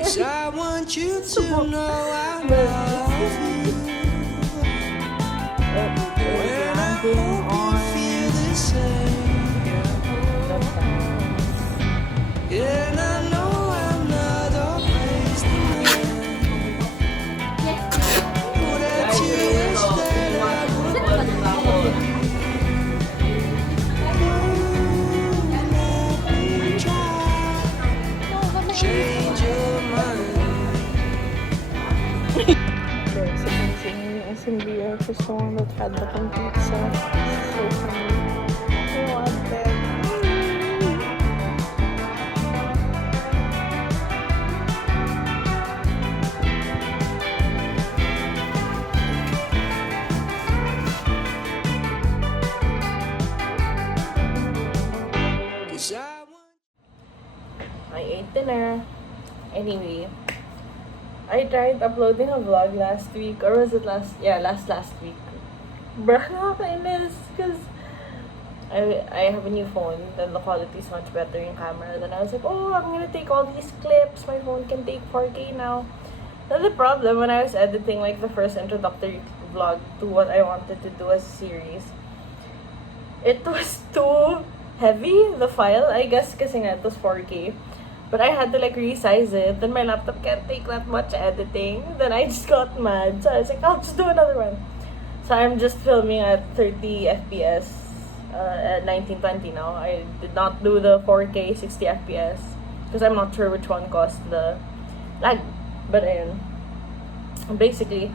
'Cause I want you to know I love you. When I hope you feel the same. And I know I'm not always the man that you wish that I would let me try. Change your mind. Guys, amazing yung SMBR for someone that had the complete set. So funny. I want that. Cause I want I ate dinner. Anyway, I tried uploading a vlog last week, or was it last? Yeah, last week. Bruh, nakakainis, because I have a new phone, then the quality is much better in camera. Then I was like, oh, I'm gonna take all these clips. My phone can take 4K now. Then the problem when I was editing like the first introductory vlog to what I wanted to do as a series, it was too heavy, the file, I guess, kasi nga it was 4K. But I had to like resize it. Then my laptop can't take that much editing. Then I just got mad. So I was like, I'll just do another one. So I'm just filming at 30 FPS at 1920 now. I did not do the 4K 60 FPS because I'm not sure which one caused the lag. But basically,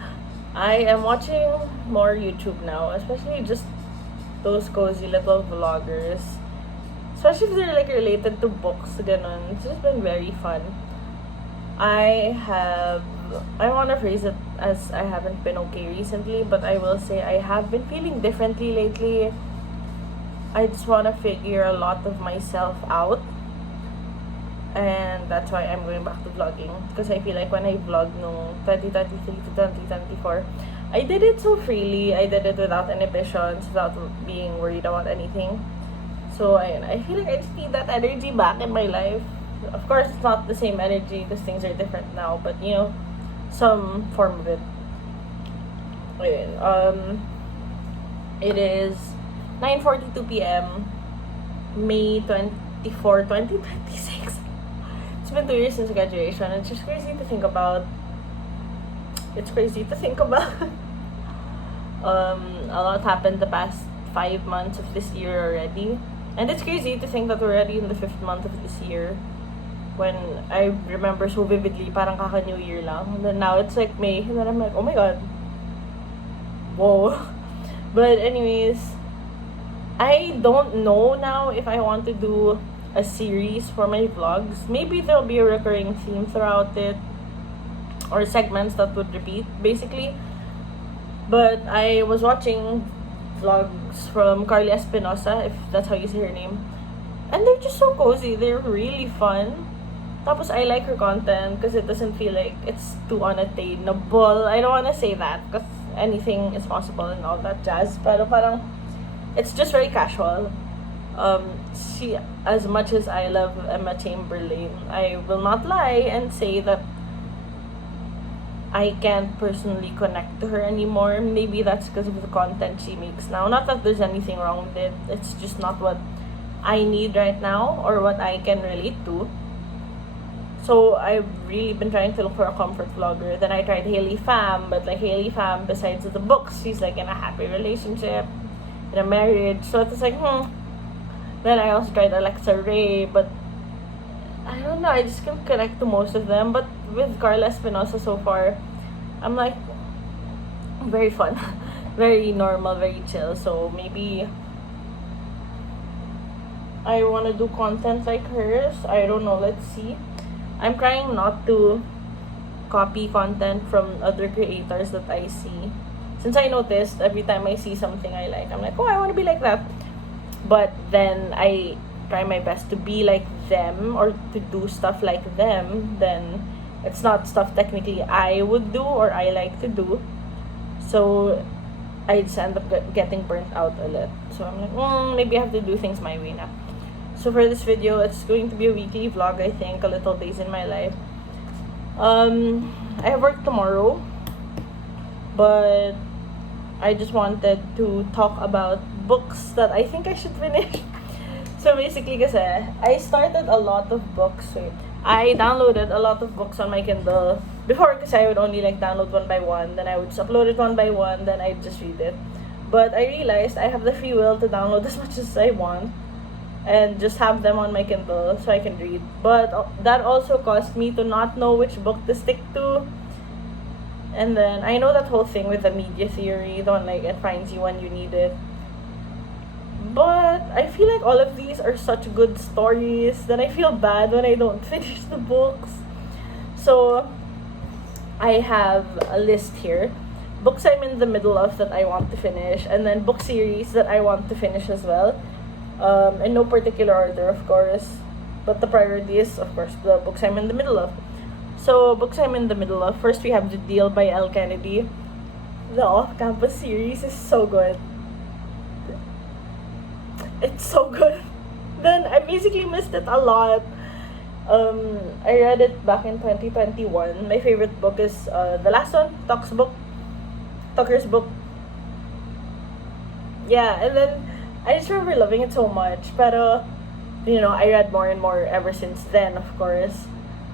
I am watching more YouTube now, especially just those cozy little vloggers. Especially if they're like related to books, ganon. It's just been very fun. I want to phrase it as I haven't been okay recently, but I will say I have been feeling differently lately. I just want to figure a lot of myself out. And that's why I'm going back to vlogging. Because I feel like when I vlogged no 2023 to 2024, I did it so freely. I did it without inhibitions, without being worried about anything. So I feel like I just need that energy back in my life. Of course, it's not the same energy because things are different now, but you know, some form of it. Ayun, it is 9:42 p.m. May 24, 2026. It's been 2 years since graduation. It's just crazy to think about. It's crazy to think about. A lot happened the past 5 months of this year already. And it's crazy to think that we're already in the 5th month of this year. When I remember so vividly, parang kaka-New Year lang. And then now it's like May, and then I'm like, oh my god. Whoa. But anyways, I don't know now if I want to do a series for my vlogs. Maybe there'll be a recurring theme throughout it. Or segments that would repeat, basically. But I was watching vlogs from Carly Espinosa, if that's how you say her name. And they're just so cozy. They're really fun. Tapos I like her content because it doesn't feel like it's too unattainable. I don't want to say that because anything is possible and all that jazz. Pero parang, it's just very casual. She, as much as I love Emma Chamberlain, I will not lie and say that I can't personally connect to her anymore. Maybe that's because of the content she makes now. Not that there's anything wrong with it. It's just not what I need right now or what I can relate to. So I've really been trying to look for a comfort vlogger. Then I tried Hailey Pham, but like Hailey Pham, besides the books, she's like in a happy relationship, in a marriage. So it's like, Then I also tried Alexa Ray, but I don't know, I just can't connect to most of them. But with Carla Espinosa so far, I'm like, very fun. Very normal, very chill. So maybe I want to do content like hers. I don't know, let's see. I'm trying not to copy content from other creators that I see. Since I noticed every time I see something I like, I'm like, oh, I want to be like that. But then I try my best to be like them or to do stuff like them. Then it's not stuff technically I would do or I like to do. So I just end up getting burnt out a lot. So I'm like, maybe I have to do things my way now. So for this video, it's going to be a weekly vlog, I think, a little days in my life. I have work tomorrow, but I just wanted to talk about books that I think I should finish. So basically, kasi I started a lot of books. Wait, I downloaded a lot of books on my Kindle. Before, kasi I would only like download one by one, then I would just upload it one by one, then I'd just read it. But I realized I have the free will to download as much as I want and just have them on my Kindle so I can read. But that also caused me to not know which book to stick to. And then I know that whole thing with the media theory, the one like it finds you when you need it. But I feel like all of these are such good stories that I feel bad when I don't finish the books. So I have a list here. Books I'm in the middle of that I want to finish, and then book series that I want to finish as well. In no particular order, of course. But the priority is, of course, the books I'm in the middle of. So, books I'm in the middle of. First, we have The Deal by Elle Kennedy. The off-campus series is so good. It's so good. Then, I basically missed it a lot. I read it back in 2021. My favorite book is the last one, Tucker's book. Yeah, and then I just remember loving it so much. Pero, I read more and more ever since then, of course.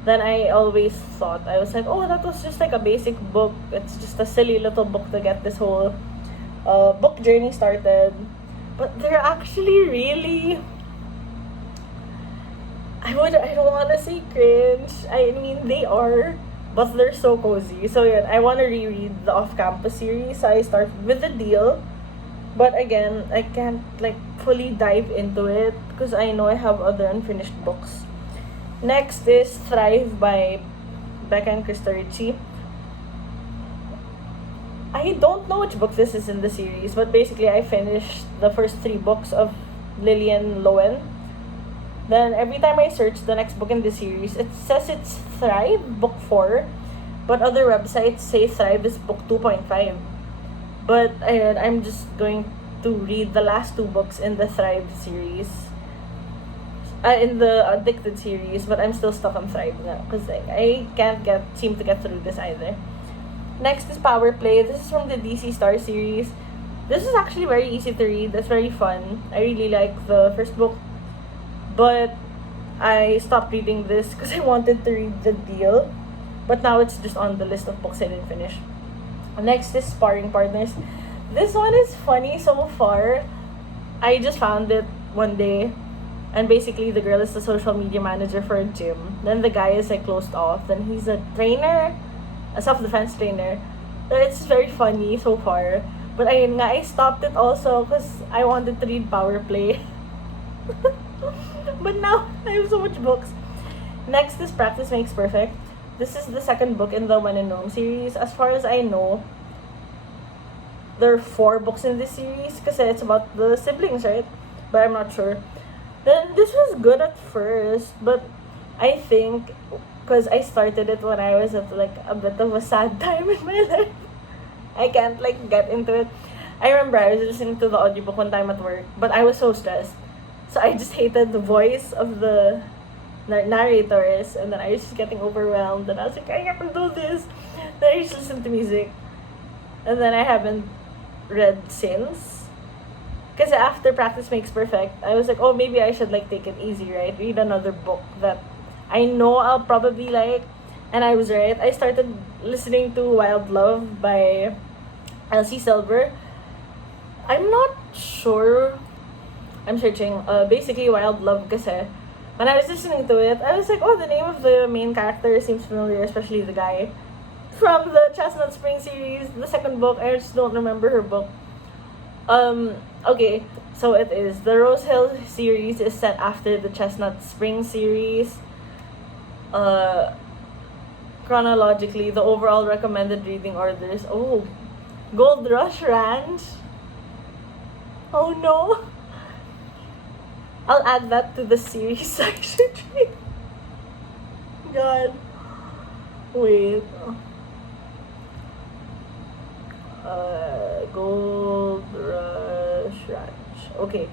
Then I always thought, I was like, oh, that was just like a basic book. It's just a silly little book to get this whole book journey started. But they're actually really, I don't want to say cringe. I mean, they are, but they're so cozy. So yeah, I want to reread the off-campus series. So I started with The Deal. But again, I can't like fully dive into it because I know I have other unfinished books. Next is Thrive by Becca and Krista Ritchie. I don't know which book this is in the series, but basically I finished the first 3 books of Lillian Lowen. Then every time I search the next book in the series, it says it's Thrive, book 4, but other websites say Thrive is book 2.5. But I'm just going to read the last 2 books in the Thrive series. In the Addicted series, but I'm still stuck on Thrive now because I can't seem to get through this either. Next is Power Play. This is from the DC Star series. This is actually very easy to read. It's very fun. I really like the first book, but I stopped reading this because I wanted to read The Deal, but now it's just on the list of books I didn't finish. Next is Sparring Partners. This one is funny so far. I just found it one day, and basically the girl is the social media manager for a gym. Then the guy is like closed off. Then he's a trainer, a self-defense trainer. It's very funny so far. But I stopped it also because I wanted to read Power Play. But now I have so much books. Next is Practice Makes Perfect. This is the second book in the When in Rome series. As far as I know, there are 4 books in this series because it's about the siblings, right? But I'm not sure. Then this was good at first, but I think because I started it when I was at like a bit of a sad time in my life, I can't like get into it. I remember I was listening to the audiobook one time at work, but I was so stressed. So I just hated the voice of the narrators, and then I was just getting overwhelmed, and I was like, I can't do this. Then I just listened to music, and then I haven't read since. Because after Practice Makes Perfect, I was like, oh, maybe I should like take it easy, right? Read another book that I know I'll probably like. And I was right. I started listening to Wild Love by Elsie Silver. I'm not sure. I'm searching. Basically, Wild Love kasi when I was listening to it, I was like, oh, the name of the main character seems familiar, especially the guy from the Chestnut Spring series, the second book. I just don't remember her book. Okay, so it is. The Rose Hill series is set after the Chestnut Spring series. Chronologically, the overall recommended reading orders. Oh, Gold Rush Ranch. Oh no. I'll add that to the series I should read. God. Wait. Gold Rush Ranch. Okay.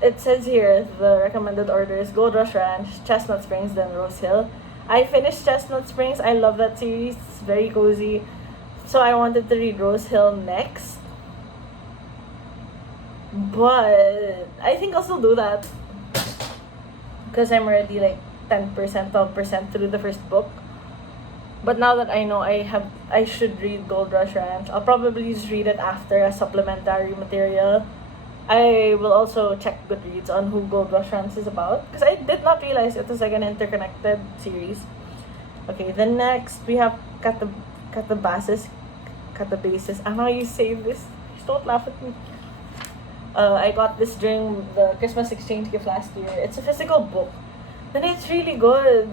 It says here the recommended order is Gold Rush Ranch, Chestnut Springs, then Rose Hill. I finished Chestnut Springs. I love that series. It's very cozy. So I wanted to read Rose Hill next. But I think I'll still do that. Because I'm already like 10%, 12% through the first book. But now that I know I should read Gold Rush Ranch, I'll probably just read it after as supplementary material. I will also check Goodreads on who Gold Rush Ranch is about, because I did not realize it was like an interconnected series. Okay, then next we have Catabasis. Catabasis. I don't know how you say this. Just don't laugh at me. I got this during the Christmas exchange gift last year. It's a physical book. And it's really good.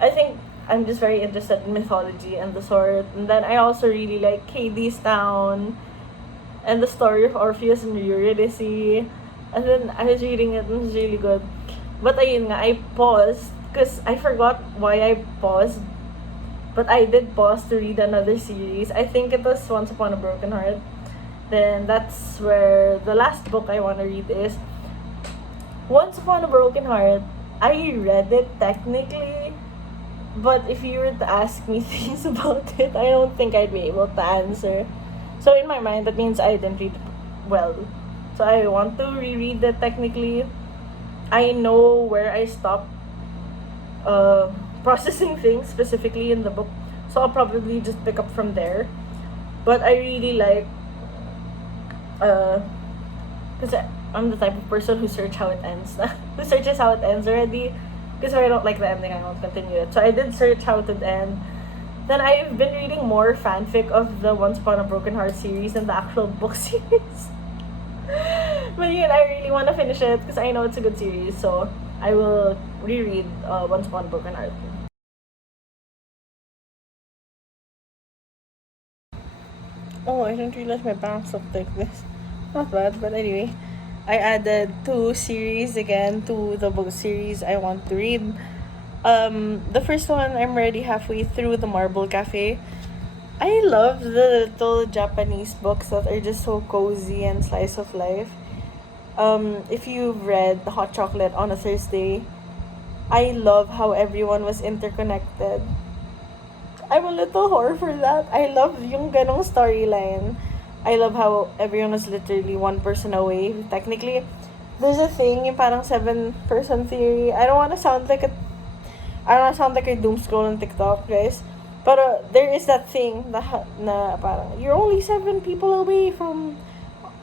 I think I'm just very interested in mythology and the sort. And then I also really like Hades Town and the story of Orpheus and Eurydice. And then I was reading it and it was really good. But ayun nga, I paused because I forgot why I paused. But I did pause to read another series. I think it was Once Upon a Broken Heart. Then that's where the last book I want to read is Once Upon a Broken Heart. I read it technically, but if you were to ask me things about it, I don't think I'd be able to answer. So in my mind, that means I didn't read it well. So I want to reread it technically. I know where I stopped processing things specifically in the book. So I'll probably just pick up from there. But I really like because I'm the type of person who searches how it ends already. Because if I don't like the ending, I won't continue it. So I did search how it would end. Then I've been reading more fanfic of the Once Upon a Broken Heart series than the actual book series. But yun, I really want to finish it because I know it's a good series. So I will reread Once Upon a Broken Heart. Oh, I didn't realize my banks looked like this. Not bad, but anyway. I added 2 series again to the book series I want to read. The first one, I'm already halfway through The Marble Cafe. I love the little Japanese books that are just so cozy and slice of life. If you've read The Hot Chocolate on a Thursday, I love how everyone was interconnected. I'm a little whore for that. I love yung ganong storyline. I love how everyone was literally one person away. Technically, there's a thing, yung parang 7-person theory. I don't want to sound like a doom scroll on TikTok, guys. But there is that thing na parang you're only 7 people away from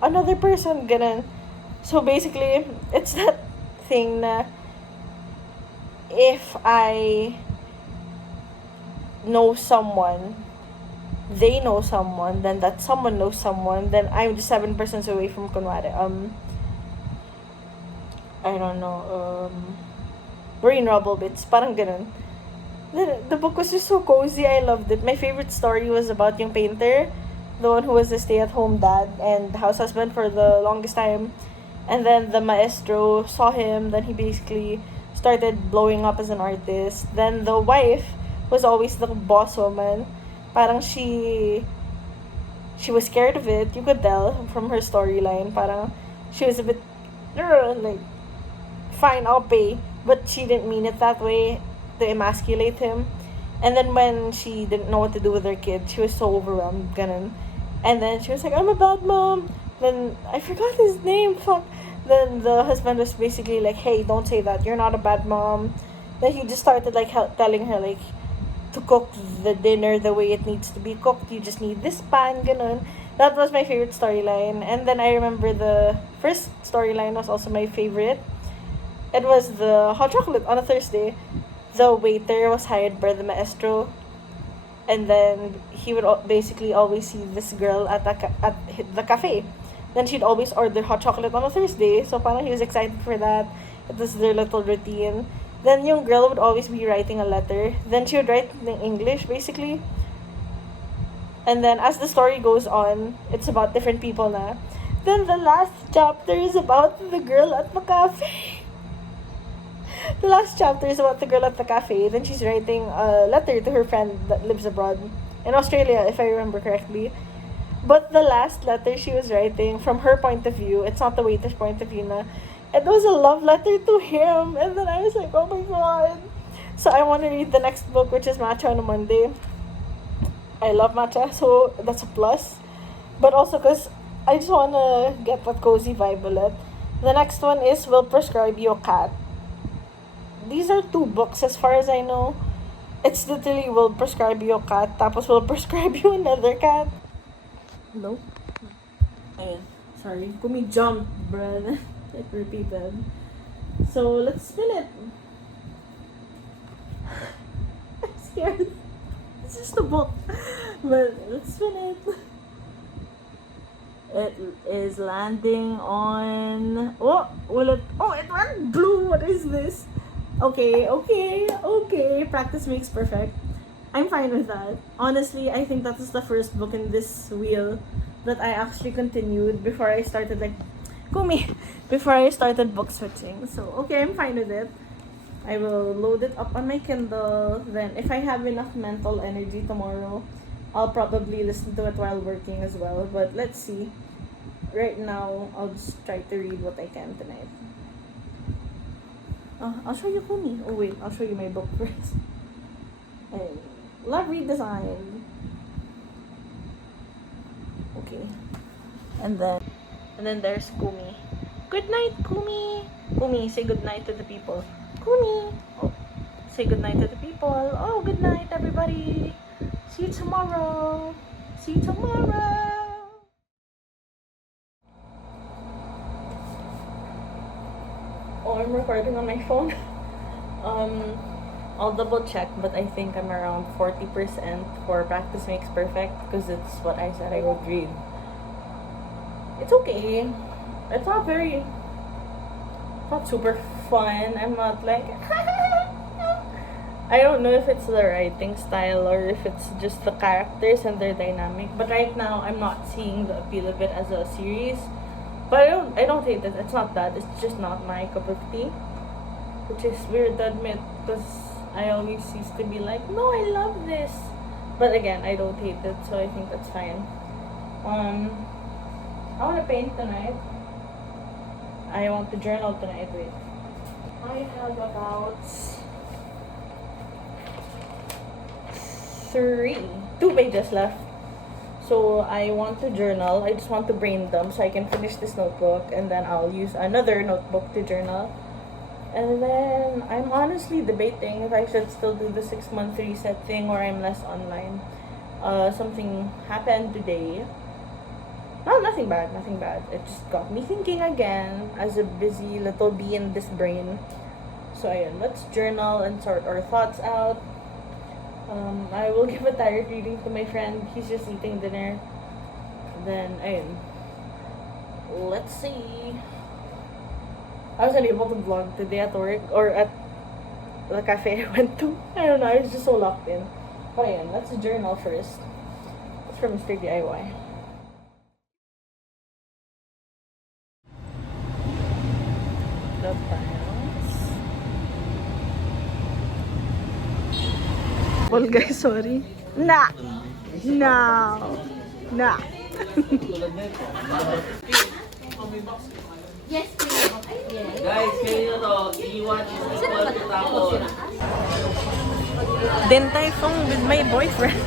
another person, ganun. So basically, it's that thing na if I know someone, they know someone, then that someone knows someone, then I'm just 7 persons away from kunwari. I don't know, Brain Rubble Bits, parang ganun. The book was just so cozy. I loved it. My favorite story was about yung painter, the one who was a stay-at-home dad and house husband for the longest time. And then the maestro saw him, then he basically started blowing up as an artist. Then the wife was always the boss woman. Parang she was scared of it. You could tell from her storyline. Parang she was a bit like, fine, I'll pay. But she didn't mean it that way to emasculate him. And then when she didn't know what to do with her kid, she was so overwhelmed, ganun. And then she was like, I'm a bad mom. Then I forgot his name. Fuck. Then the husband was basically like, hey, don't say that. You're not a bad mom. Then he just started like telling her like to cook the dinner the way it needs to be cooked. You just need this pan, ganun. That was my favorite storyline. And then I remember the first storyline was also my favorite. It was the hot chocolate on a Thursday. The waiter was hired by the maestro, and then he would basically always see this girl at the cafe. Then she'd always order hot chocolate on a Thursday, so parang he was excited for that. It was their little routine. Then yung girl would always be writing a letter. Then she would write in English, basically. And then as the story goes on, it's about different people na. Then the last chapter is about the girl at the cafe. The last chapter is about the girl at the cafe. Then she's writing a letter to her friend that lives abroad in Australia, if I remember correctly. But the last letter she was writing, from her point of view, it's not the waiter's point of view na, it was a love letter to him. And then I was like, oh my god. So So I want to read the next book, which is Matcha on a Monday. I love matcha, so that's a plus. But also because I just want to get that cozy vibe ulit. The next one is Will Prescribe You a Cat. These are two books as far as I know. It's literally Will Prescribe You a Cat, tapos Will Prescribe You another cat. Hello? Ayun. Sorry. Kumi jumped, bruh. It repeated. So, let's spin it. I'm scared. It's just a book. But, let's spin it. It is landing on... Oh! Will it... Oh, it went blue! What is this? Okay. Practice makes perfect. I'm fine with that. Honestly, I think that is the first book in this wheel that I actually continued before I started before I started book switching. So, okay, I'm fine with it. I will load it up on my Kindle. Then, if I have enough mental energy tomorrow, I'll probably listen to it while working as well. But let's see. Right now, I'll just try to read what I can tonight. I'll show you Kumi. Oh wait, I'll show you my book first. And love redesign. Okay. And then there's Kumi. Good night, Kumi. Kumi, say good night to the people. Kumi. Oh, say good night to the people. Oh, good night, everybody. See you tomorrow. See you tomorrow. Oh, I'm recording on my phone. I'll double check, but I think I'm around 40% for Practice Makes Perfect because it's what I said I would read. It's okay. It's not super fun. I'm not like I don't know if it's the writing style or if it's just the characters and their dynamic. But right now, I'm not seeing the appeal of it as a series. But I don't hate it. It's not that. It's just not my cup of tea. Which is weird to admit because I always used to be like, no, I love this. But again, I don't hate it, so I think that's fine. I want to paint tonight. I want to journal tonight. Wait. I have about 2 pages left. So I want to journal. I just want to brain dump so I can finish this notebook and then I'll use another notebook to journal. And then I'm honestly debating if I should still do the 6-month reset thing or I'm less online. Something happened today. No, nothing bad. It just got me thinking again as a busy little bee in this brain. So ayun, let's journal and sort our thoughts out. I will give a tired reading to my friend. He's just eating dinner. Then, ayun. Let's see. I was unable to vlog today at work or at the cafe I went to. I don't know, I was just so locked in. But ayun, let's journal first. It's from Mr. DIY. The tiles. Well guys, sorry. Nah. Yes, please. Yes. Guys, kayo to, i-watch is equal to tapon. Din Tai Fung with my boyfriend.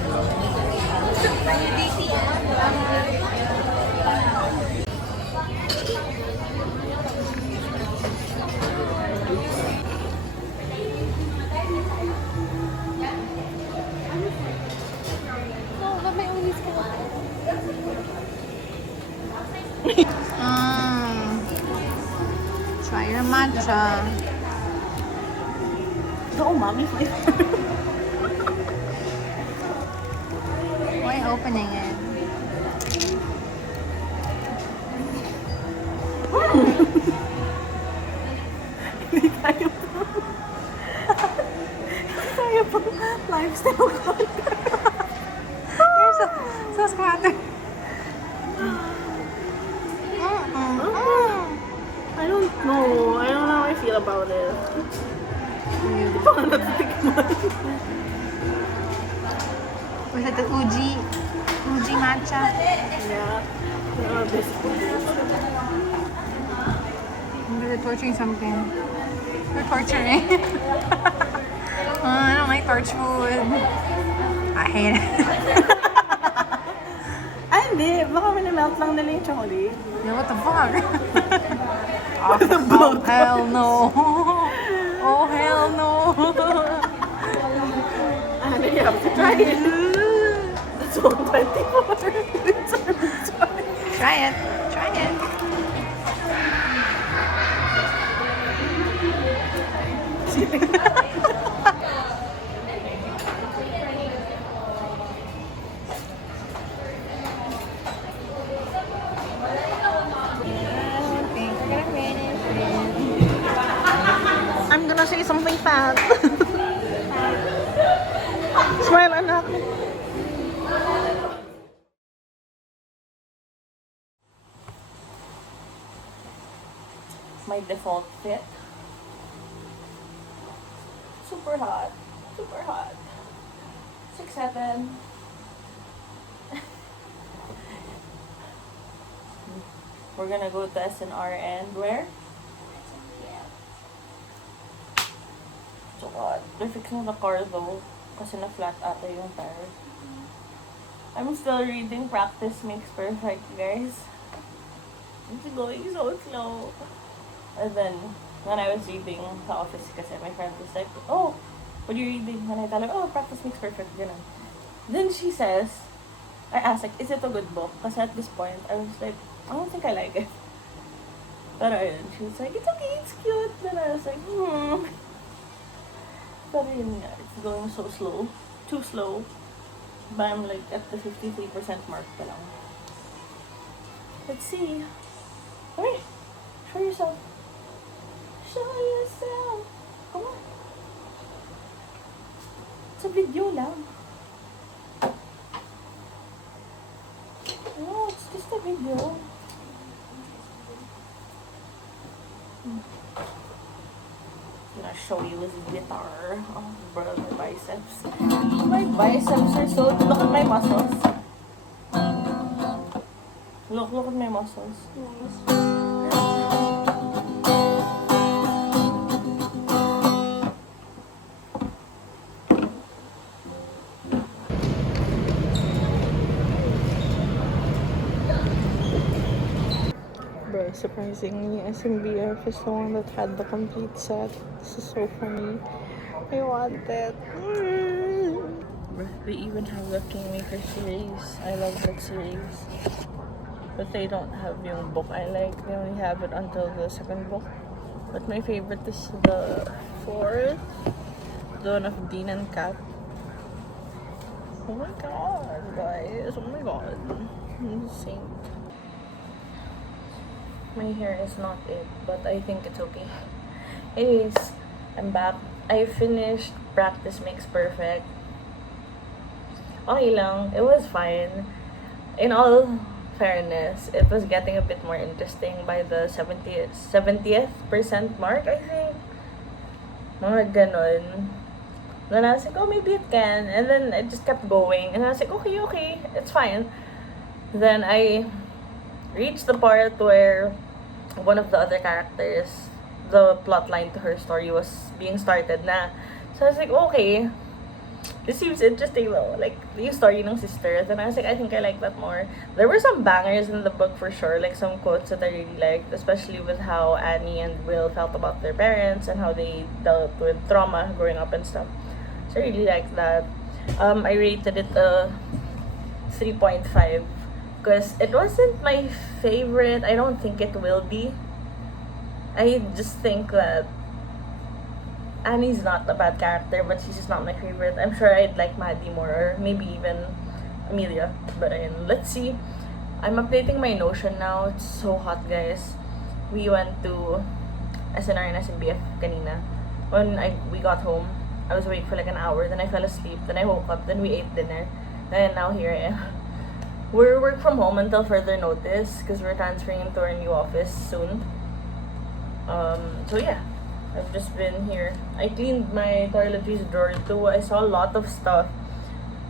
Try your matcha. The umami flavor. Why opening it? Hindi tayo pang lifestyle content. You're so scattered. I don't know. I don't know how I feel about it. Hindi pa nga natitikman. Was it the Uji matcha? Yeah. This We're torturing something. We're torturing. church food. I hate it. Ay, hindi. Baka minamelt lang nila yung chocolate. Yeah, what the fuck? Oh, hell no. Oh, hell no. Ano, you have to try it. That's 124. Try it. Try it. I'm gonna say something fat. Smile, anak. My default fit. Super hot. Super hot. 6'7". We're gonna go to SNR and where? So hot. They're fixing the car though. Kasi na-flat ata yung tire. I'm still reading Practice Makes Perfect, guys. It's going so slow. And then, when I was reading sa office kasi, my friend was like, oh, what are you reading? And I tell her, oh, Practice Makes Perfect, ganun. Then she says, I asked, like, is it a good book? Kasi at this point, I was like, I don't think I like it. Pero ayun, she was like, it's okay, it's cute. Then I was like, Pero yun nga, it's going so slow. Too slow. But I'm like at the 53% mark pa lang. Let's see. Alright, show yourself. Show yourself. Come on. It's a video lang. No, it's just a video. I'm gonna show you his guitar. Oh, bro, my biceps. My biceps are so... Look at my muscles. Look at my muscles. Bro, surprisingly, SMBF is the one that had the complete set. This is so funny. I want it. They even have the Kingmaker series. I love that series. But they don't have yung book I like. They only have it until the second book. But my favorite is the fourth. The one of Dean and Kat. Oh my god, guys. Oh my god. I'm insane. My hair is not it, but I think it's okay. Anyways, I'm back. I finished Practice Makes Perfect. Okay lang. It was fine. In all fairness, it was getting a bit more interesting by the 70th percent mark, I think. Mga ganon. Then I was like, oh, maybe it can. And then it just kept going. And I was like, okay, it's fine. Then I reached the part where one of the other characters, the plot line to her story was being started na. So I was like, okay, this seems interesting though. Like, yung story ng sister. Then I was like, I think I like that more. There were some bangers in the book for sure. Like, some quotes that I really liked. Especially with how Annie and Will felt about their parents and how they dealt with trauma growing up and stuff. So I really liked that. I rated it a 3.5. Because it wasn't my favorite. I don't think it will be. I just think that Annie's not a bad character, but she's just not my favorite. I'm sure I'd like Maddie more, or maybe even Amelia. But let's see. I'm updating my Notion now. It's so hot, guys. We went to SNR and SMBF kanina. When we got home, I was awake for like an hour. Then I fell asleep. Then I woke up. Then we ate dinner. And now here I am. We're work from home until further notice because we're transferring into our new office soon. So yeah, I've just been here. I cleaned my toiletries drawer too. I saw a lot of stuff.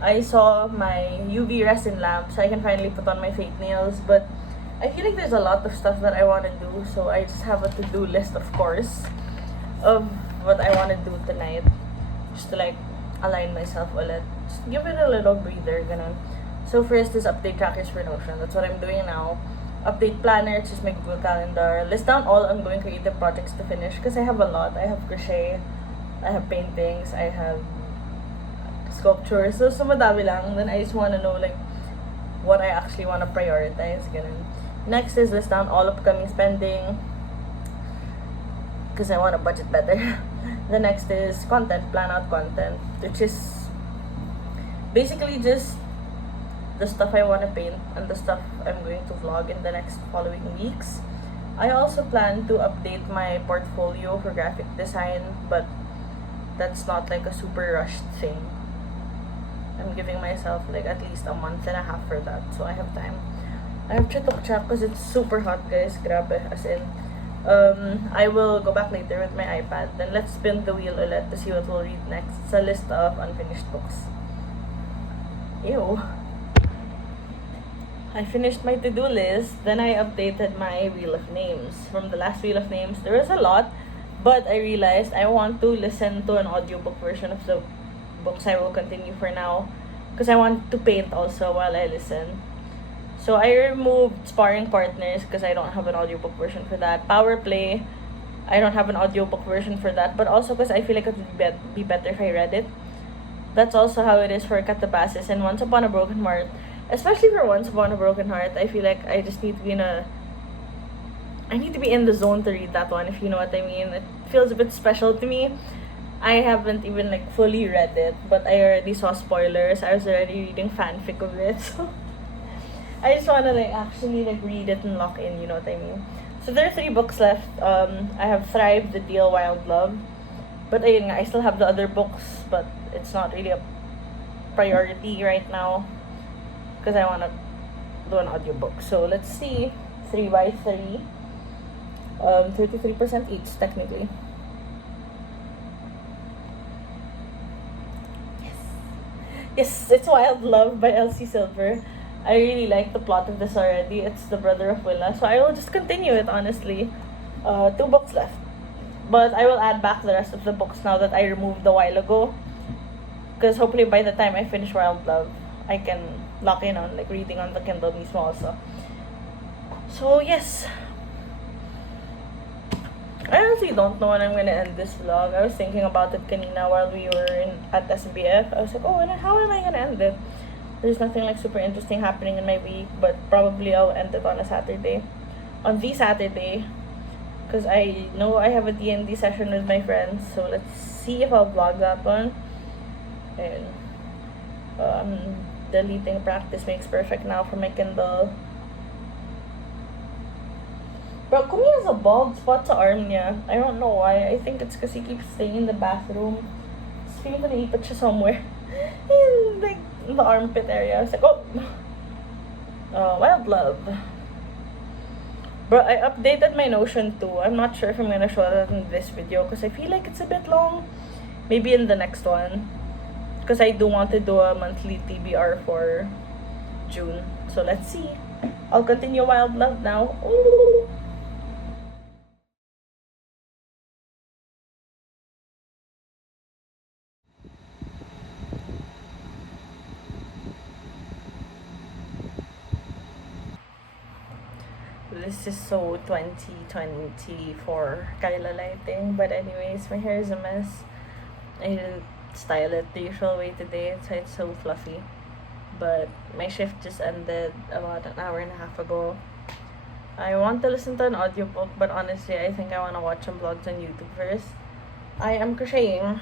I saw my UV resin lamp, so I can finally put on my fake nails. But I feel like there's a lot of stuff that I want to do, so I just have a to-do list, of course, of what I want to do tonight. Just to like align myself ulit. Just give it a little breather, ganun. So first is update trackers for Notion. That's what I'm doing now. Update planner, it's just my Google Calendar. List down all ongoing creative projects to finish because I have a lot. I have crochet, I have paintings, I have sculptures. So madami lang. Then I just want to know like what I actually want to prioritize. Ganun. Next is list down all upcoming spending because I want to budget better. The next is content, plan out content, which is basically just the stuff I want to paint and the stuff I'm going to vlog in the next following weeks. I also plan to update my portfolio for graphic design, but that's not like a super rushed thing. I'm giving myself like at least a month and a half for that, so I have time. I have Chitok because it's super hot, guys. Grabe, as in. I will go back later with my iPad. Then let's spin the wheel ulit to see what we'll read next. It's a list of unfinished books. Ew. I finished my to-do list. Then I updated my wheel of names. From the last wheel of names, there was a lot, but I realized I want to listen to an audiobook version of the books I will continue for now because I want to paint also while I listen. So I removed Sparring Partners because I don't have an audiobook version for that. Power Play, I don't have an audiobook version for that, but also because I feel like it would be better if I read it. That's also how it is for Katabasis and Once Upon a Broken Heart. Especially for Once Upon a Broken Heart, I feel like I just need to be I need to be in the zone to read that one, if you know what I mean. It feels a bit special to me. I haven't even like fully read it, but I already saw spoilers. I was already reading fanfic of it, so I just wanna like actually like read it and lock in, you know what I mean? So there are 3 books left. I have Thrive, The Deal, Wild Love. But ayun nga, I still have the other books, but it's not really a priority right now because I wanna do an audiobook. So let's see. 3 by 3. 33% each technically. Yes, it's Wild Love by Elsie Silver. I really like the plot of this already. It's the brother of Willa, so I will just continue it, honestly. 2 books left. But I will add back the rest of the books now that I removed a while ago. Because hopefully by the time I finish Wild Love, I can lock in on like reading on the Kindle mismo also. So yes. I honestly don't know when I'm gonna end this vlog. I was thinking about it kanina while we were at SBF. I was like, oh, how am I gonna end it? There's nothing like super interesting happening in my week, but probably I'll end it on a Saturday. On the Saturday, because I know I have a D&D session with my friends, so let's see if I'll vlog that one. And I'm deleting Practice Makes Perfect now from my Kindle. Bro, Kumi has a bald spot sa arm niya. I don't know why. I think it's because he keeps staying in the bathroom. Feeling ko naiipit siya somewhere. In like the armpit area. I was like, oh! Wild Love. Bro, I updated my Notion too. I'm not sure if I'm gonna show that in this video because I feel like it's a bit long. Maybe in the next one. Because I do want to do a monthly TBR for June. So let's see. I'll continue Wild Love now. Ooh. This is so 2024 Kyla lighting. But anyways, my hair is a mess. I didn't style it the usual way today, so it's so fluffy. But my shift just ended about an hour and a half ago. I want to listen to an audiobook, but honestly, I think I want to watch some vlogs on YouTube first. I am crocheting.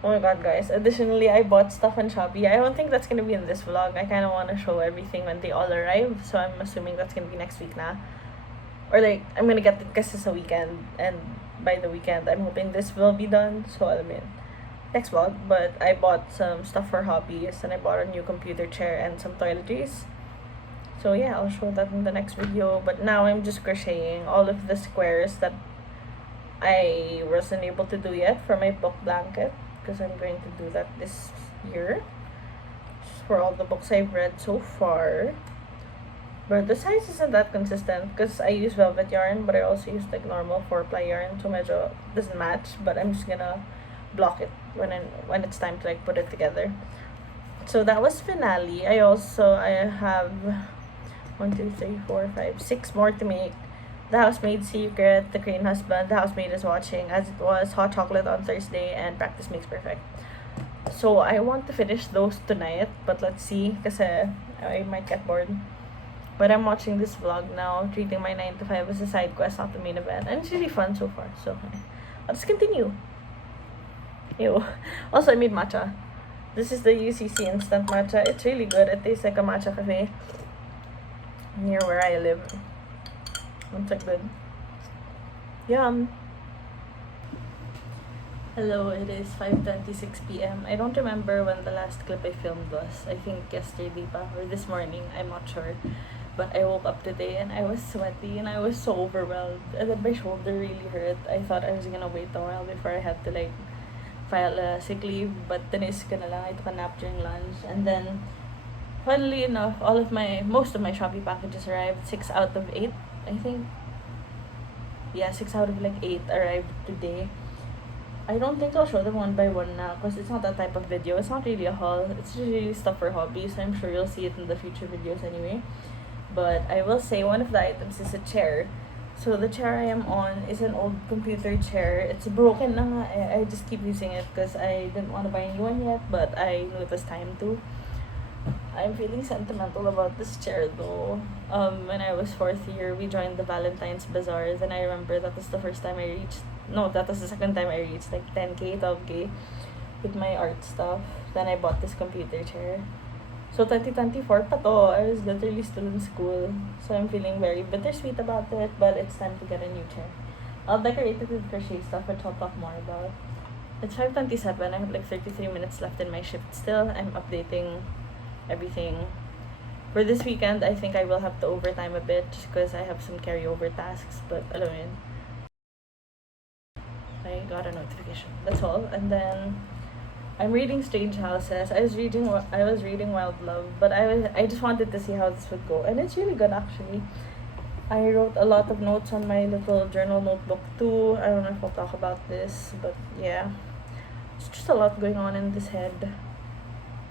Oh my god, guys. Additionally, I bought stuff on Shopee. I don't think that's gonna be in this vlog. I kind of want to show everything when they all arrive. So I'm assuming that's gonna be next week na. Or like, I'm gonna get it kasi sa weekend. And by the weekend, I'm hoping this will be done. So I mean, next vlog. But I bought some stuff for hobbies. And I bought a new computer chair and some toiletries. So yeah, I'll show that in the next video. But now I'm just crocheting all of the squares that I wasn't able to do yet for my book blanket. Because I'm going to do that this year. Just for all the books I've read so far. But the size isn't that consistent because I use velvet yarn, but I also use like normal 4-ply yarn, so medyo doesn't match. But I'm just gonna block it when it's time to like put it together. So that was finale. I have 6 more to make. The Housemaid Secret, The Korean Husband, The Housemaid is Watching, As It Was, Hot Chocolate on Thursday, and Practice Makes Perfect. So I want to finish those tonight, but let's see, kasi I might get bored. But I'm watching this vlog now, treating my 9 to 5 as a side quest, not the main event, and it's really fun so far. So let's continue. Ew. Also, I made matcha. This is the UCC instant matcha. It's really good. It tastes like a matcha cafe near where I live. It's like good. Yum. Hello, it is 5:26 p.m. I don't remember when the last clip I filmed was. I think yesterday pa, or this morning. I'm not sure. But I woke up today and I was sweaty and I was so overwhelmed. And then my shoulder really hurt. I thought I was gonna wait a while before I had to like file a sick leave. But tinis ko na lang. I took a nap during lunch. And then, funnily enough, most of my Shopee packages arrived. 6 out of 8, I think. Yeah, 6 out of like 8 arrived today. I don't think I'll show them one by one now because it's not that type of video. It's not really a haul. It's just really stuff for hobbies. So I'm sure you'll see it in the future videos anyway. But I will say one of the items is a chair. So the chair I am on is an old computer chair. It's broken na nga. I just keep using it because I didn't want to buy a new one yet, but I knew it was time to. I'm feeling sentimental about this chair though. When I was 4th year, we joined the Valentine's Bazaar. Then I remember that was the first time I reached. No, that was the second time I reached like 10K, 12K with my art stuff. Then I bought this computer chair. So 2024 pa to. I was literally still in school. So I'm feeling very bittersweet about it, but it's time to get a new chair. I'll decorate it with crochet stuff, which I'll talk more about. It's 5:27. I have like 33 minutes left in my shift still. I'm updating everything. For this weekend, I think I will have to overtime a bit just because I have some carryover tasks. But alam mo yun, I got a notification. That's all. And then I'm reading Strange Houses. I was reading Wild Love, but I just wanted to see how this would go, and it's really good actually. I wrote a lot of notes on my little journal notebook too. I don't know if I'll talk about this, but yeah, it's just a lot going on in this head.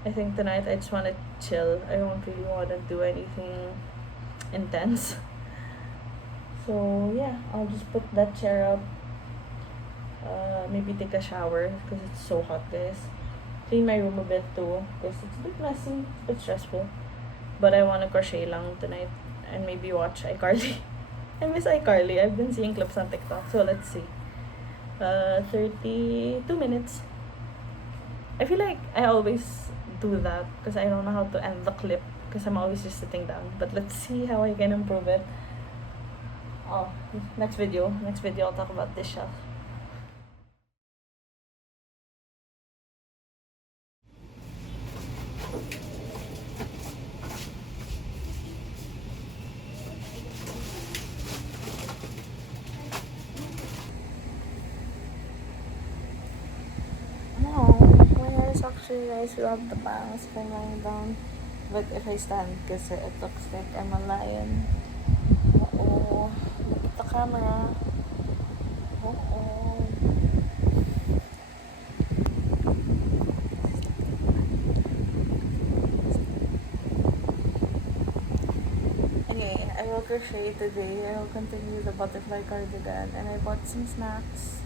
I think tonight I just want to chill. I don't really want to do anything intense. So yeah, I'll just put that chair up. Maybe take a shower because it's so hot, guys. Clean my room a bit too because it's a bit messy, a bit stressful. But I want to crochet lang tonight and maybe watch iCarly. I miss iCarly. I've been seeing clips on TikTok, so let's see. 32 minutes. I feel like I always do that because I don't know how to end the clip because I'm always just sitting down. But let's see how I can improve it. Oh, next video I'll talk about this shelf. Actually nice without the bangs if I'm lying down. But if I stand, kasi it looks like I'm a lion. Uh-oh. Look at the camera. Uh-oh. Anyway, I will crochet today. I will continue the butterfly cardigan. And I bought some snacks.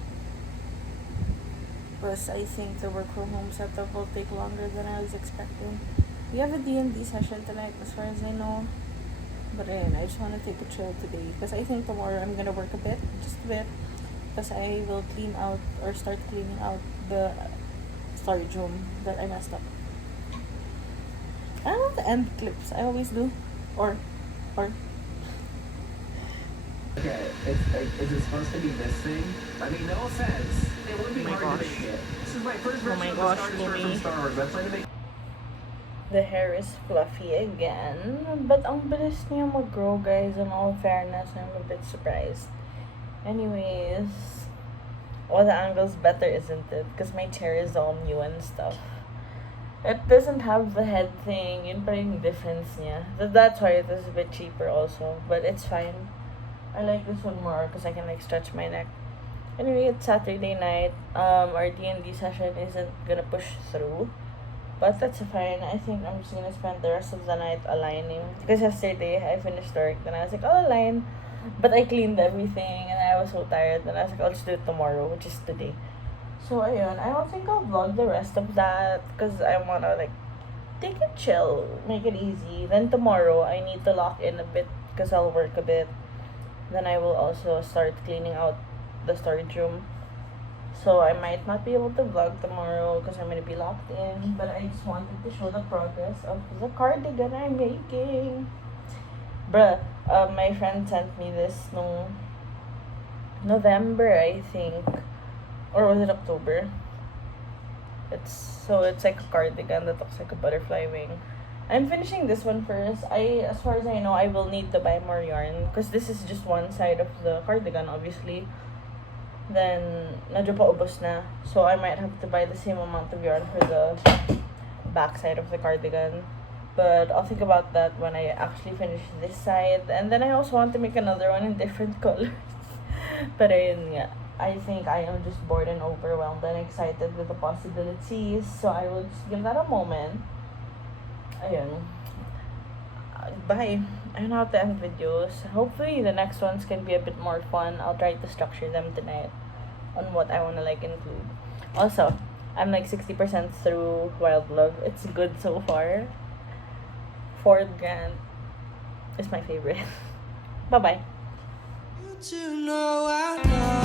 Plus, I think the work from home setup will take longer than I was expecting. We have a D&D session tonight as far as I know. But anyway, I just want to take a chill today. Because I think tomorrow I'm going to work a bit. Just a bit. Because I will clean out or start cleaning out the storage room that I messed up. I don't want to end clips. I always do. Or. Okay, is it supposed to be this thing? I mean, no offense. It would be hard to make it. This is my first version of the Star Wars, but I plan to make. The hair is fluffy again. But ang bilis niya mag-grow, guys. In all fairness, I'm a bit surprised. Anyways, all the angles better, isn't it? Because my chair is all new and stuff. It doesn't have the head thing. Yun pa yung difference niya. That's why it is a bit cheaper also. But it's fine. I like this one more because I can like stretch my neck. Anyway, it's Saturday night. Our D&D session isn't gonna push through. But that's fine. I think I'm just gonna spend the rest of the night aligning. Because yesterday, I finished work. Then I was like, I'll align. But I cleaned everything. And I was so tired. And I was like, I'll just do it tomorrow. Which is today. So, ayun. I don't think I'll vlog the rest of that. Because I wanna, like, take it chill. Make it easy. Then tomorrow, I need to lock in a bit. Because I'll work a bit. Then I will also start cleaning out the storage room. So I might not be able to vlog tomorrow because I'm gonna be locked in. But I just wanted to show the progress of the cardigan I'm making. Bruh, my friend sent me this no November, I think. Or was it October? It's like a cardigan that looks like a butterfly wing. I'm finishing this one first. As far as I know, I will need to buy more yarn because this is just one side of the cardigan, obviously. Then, medyo paubos na. So, I might have to buy the same amount of yarn for the back side of the cardigan. But I'll think about that when I actually finish this side. And then I also want to make another one in different colors. But ayun nga. I think I am just bored and overwhelmed and excited with the possibilities. So, I will just give that a moment. Ayun. Bye. I don't know how to end videos. Hopefully, the next ones can be a bit more fun. I'll try to structure them tonight on what I want to, like, include. Also, I'm, like, 60% through Wild Love. It's good so far. Ford Grant is my favorite. Bye-bye. You to know I love